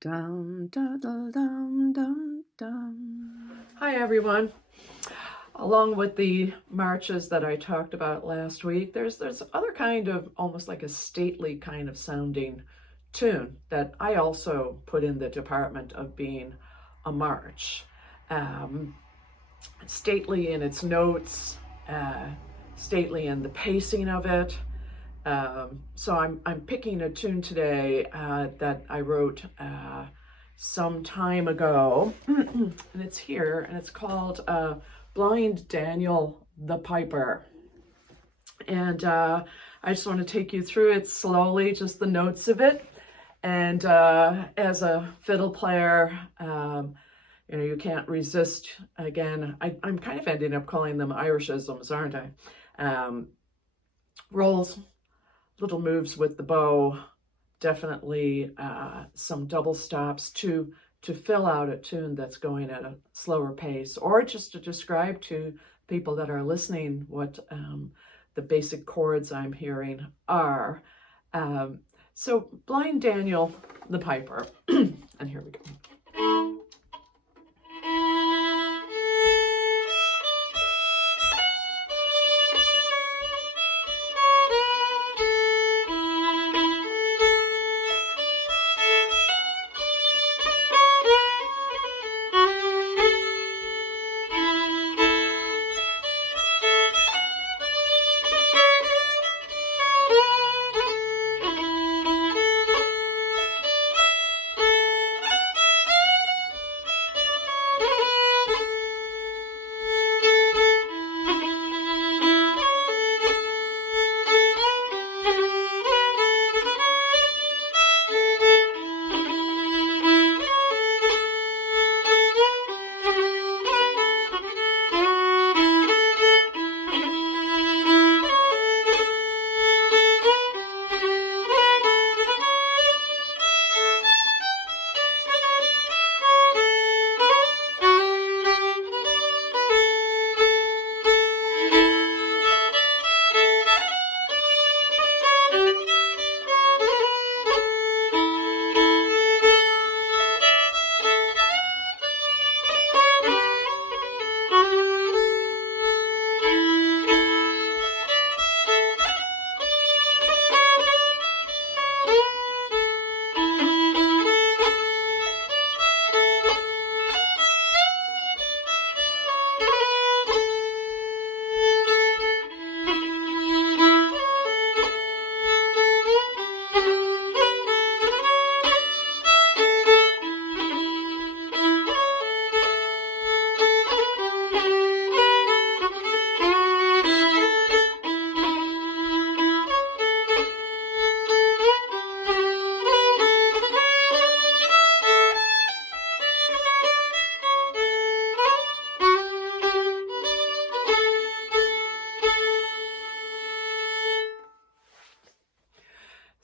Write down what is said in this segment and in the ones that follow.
Dum, dum, dum, dum, dum, dum. Hi everyone. Along with the marches that I talked about last week, there's other kind of almost like a stately kind of sounding tune that I also put in the department of being a march. Stately in its notes, stately in the pacing of it. So I'm picking a tune today that I wrote some time ago, and it's here, and it's called Blind Daniel the Piper. And I just want to take you through it slowly, just the notes of it. And as a fiddle player, you can't resist. Again, I'm kind of ending up calling them Irishisms, aren't I? Rolls, little moves with the bow, definitely some double stops to fill out a tune that's going at a slower pace, or just to describe to people that are listening what the basic chords I'm hearing are. So Blind Daniel the Piper, and here we go.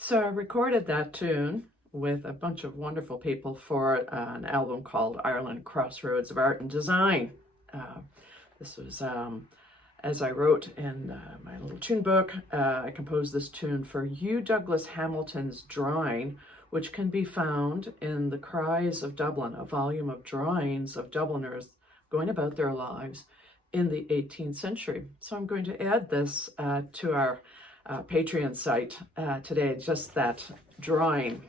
So I recorded that tune with a bunch of wonderful people for an album called Ireland Crossroads of Art and Design. This was, as I wrote in my little tune book, I composed this tune for Hugh Douglas Hamilton's drawing, which can be found in The Cries of Dublin, a volume of drawings of Dubliners going about their lives in the 18th century. So I'm going to add this to our Patreon site today, just that drawing.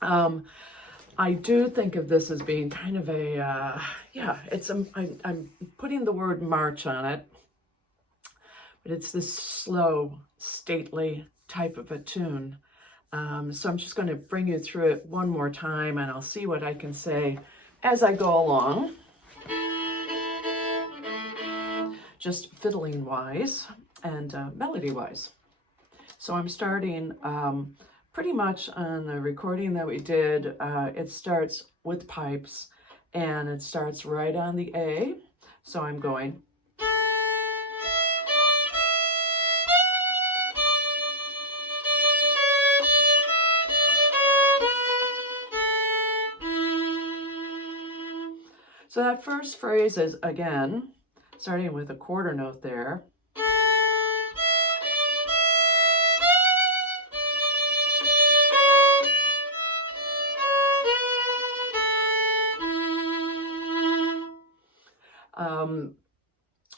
I do think of this as being kind of a, I'm putting the word march on it, but it's this slow, stately type of a tune. So I'm just going to bring you through it one more time, and I'll see what I can say as I go along, just fiddling wise and melody wise. So I'm starting pretty much on the recording that we did. It starts with pipes, and it starts right on the A. So I'm going. So that first phrase is, again, starting with a quarter note there.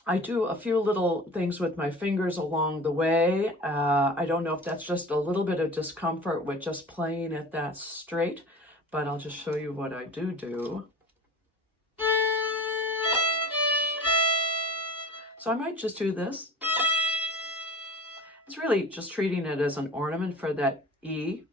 I do a few little things with my fingers along the way. I don't know if that's just a little bit of discomfort with just playing it that straight, but I'll just show you what I do. So I might just do this. It's really just treating it as an ornament for that E.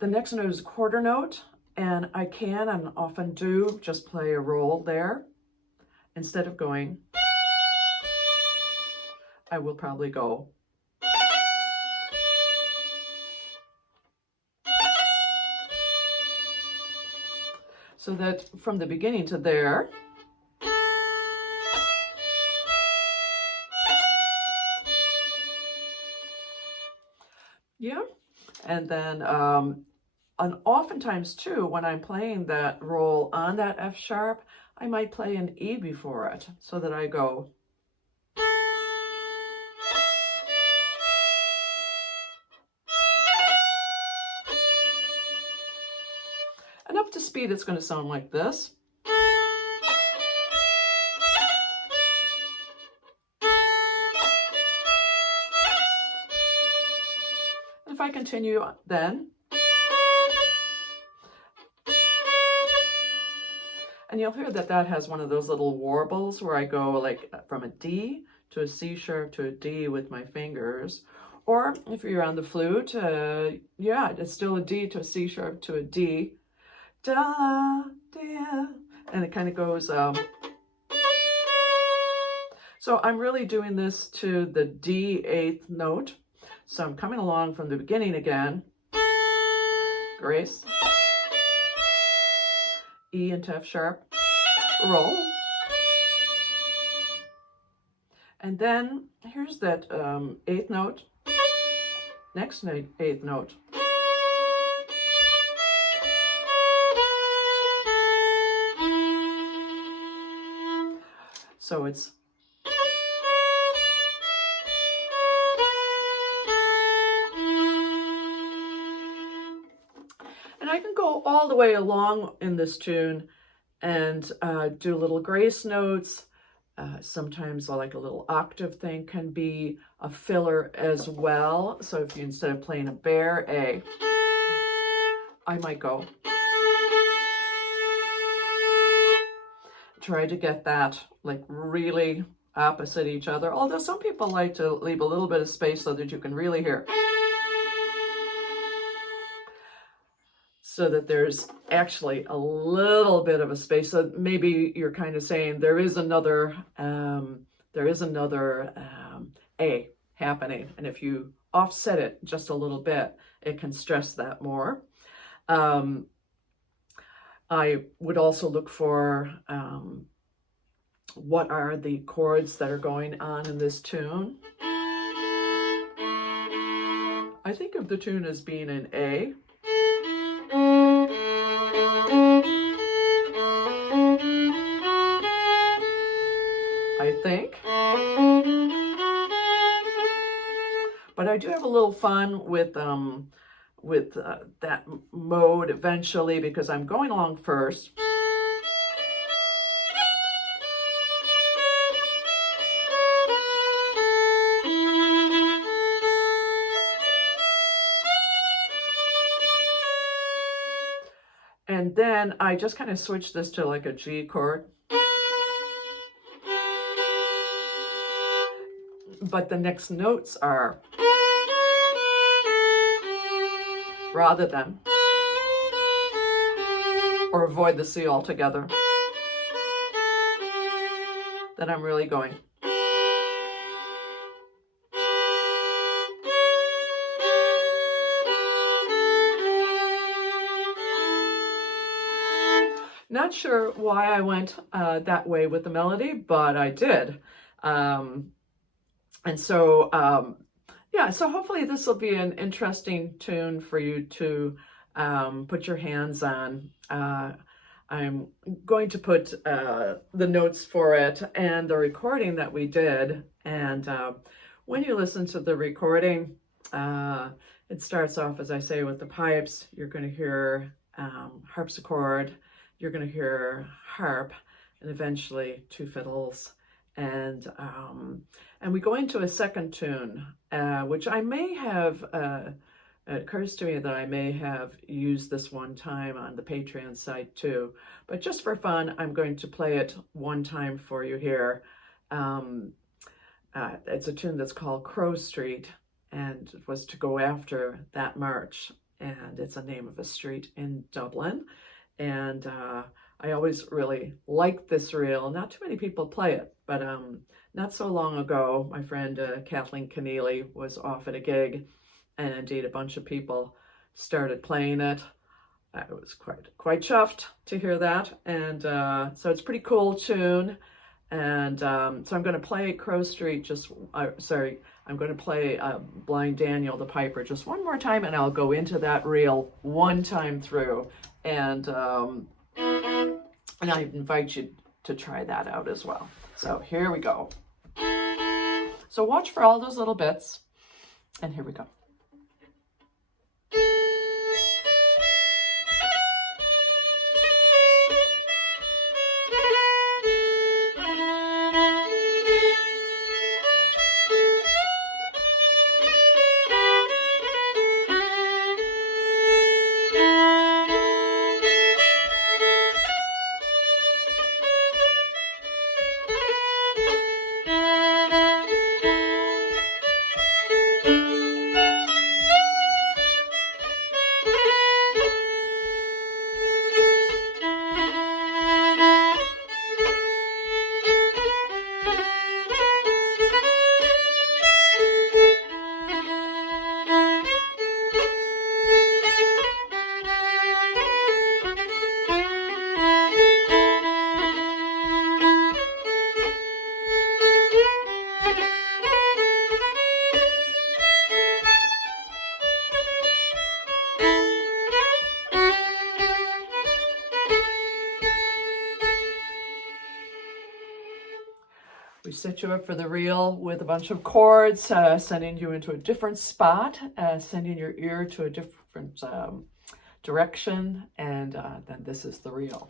The next note is quarter note, and I can and often do just play a roll there. Instead of going, I will probably go. So that from the beginning to there, yeah. And then, and oftentimes too, when I'm playing that roll on that F sharp, I might play an E before it so that I go. And up to speed, it's going to sound like this. If I continue then, and you'll hear that that has one of those little warbles where I go like from a D to a C sharp to a D with my fingers. Or if you're on the flute, yeah, it's still a D to a C sharp to a D. Da, da, and it kind of goes, so I'm really doing this to the D eighth note. So I'm coming along from the beginning again. Grace. E into F sharp. Roll. And then here's that eighth note. Next eighth note. So it's and I can go all the way along in this tune and do little grace notes. Sometimes like a little octave thing can be a filler as well. So if you, instead of playing a bare A, I might go. Try to get that like really opposite each other. Although some people like to leave a little bit of space so that you can really hear. So that there's actually a little bit of a space. So maybe you're kind of saying there is another A happening. And if you offset it just a little bit, it can stress that more. I would also look for what are the chords that are going on in this tune. I think of the tune as being an A. I think. But I do have a little fun with that mode eventually because I'm going along first. And then I just kind of switch this to like a G chord. But the next notes are rather than, or avoid the C altogether. Then I'm really going. Not sure why I went that way with the melody, but I did. And so, yeah, so hopefully this will be an interesting tune for you to put your hands on. I'm going to put the notes for it and the recording that we did, and when you listen to the recording, it starts off, as I say, with the pipes. You're going to hear harpsichord, you're going to hear harp, and eventually two fiddles. And we go into a second tune, which I may have, it occurs to me that I may have used this one time on the Patreon site too. But just for fun, I'm going to play it one time for you here. It's a tune that's called Crow Street, and it was to go after that march. And it's a name of a street in Dublin. And I always really liked this reel. Not too many people play it, but not so long ago, my friend Kathleen Keneally was off at a gig, and indeed a bunch of people started playing it. I was quite chuffed to hear that. And so it's a pretty cool tune. And so I'm going to play Crow Street I'm going to play Blind Daniel the Piper just one more time, and I'll go into that reel one time through. And I invite you to try that out as well. So here we go. So watch for all those little bits, and here we go. We set you up for the reel with a bunch of chords, sending you into a different spot, sending your ear to a different direction, and then this is the reel.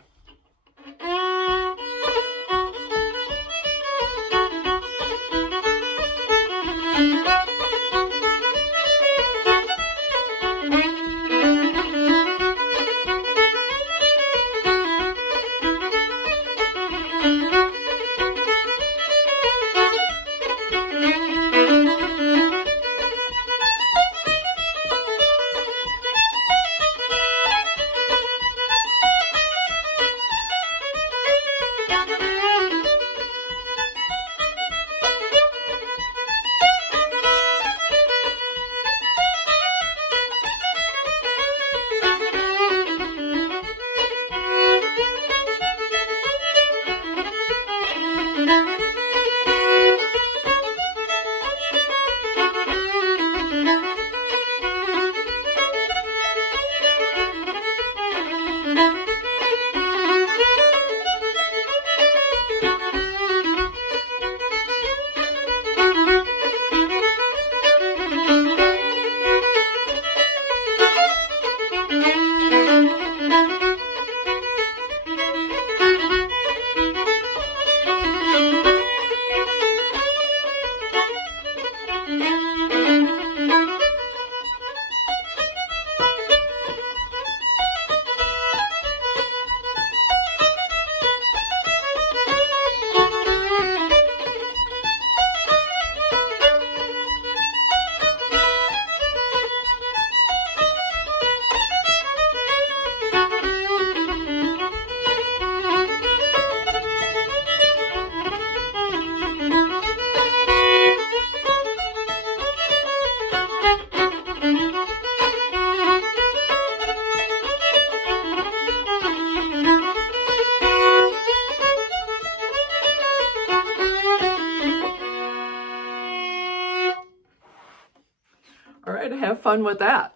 All right, have fun with that.